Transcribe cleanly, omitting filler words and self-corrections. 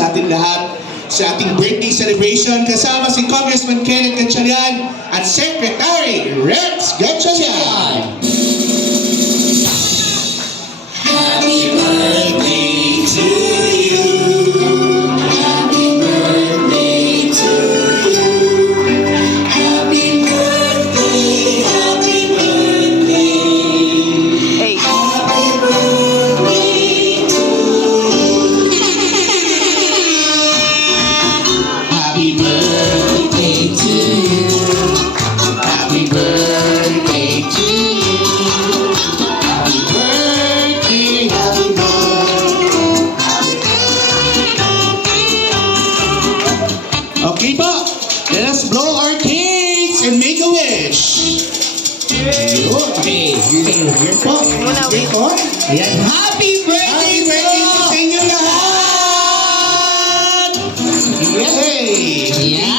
sa ating lahat sa ating birthday celebration kasama si Congressman Kenneth Gatchalian at Secretary Rex Gatchalian. Happy birthday to you. Happy birthday to you. Happy birthday, happy birthday. Hey. Happy birthday to you. Happy birthday to you. Happy birthday to you. Happy birthday, happy birthday. Okay po, let us blow our cakes and make a wish. Okay, here po. Here po. Ayan. Happy birthday sa inyo lahat! Yay!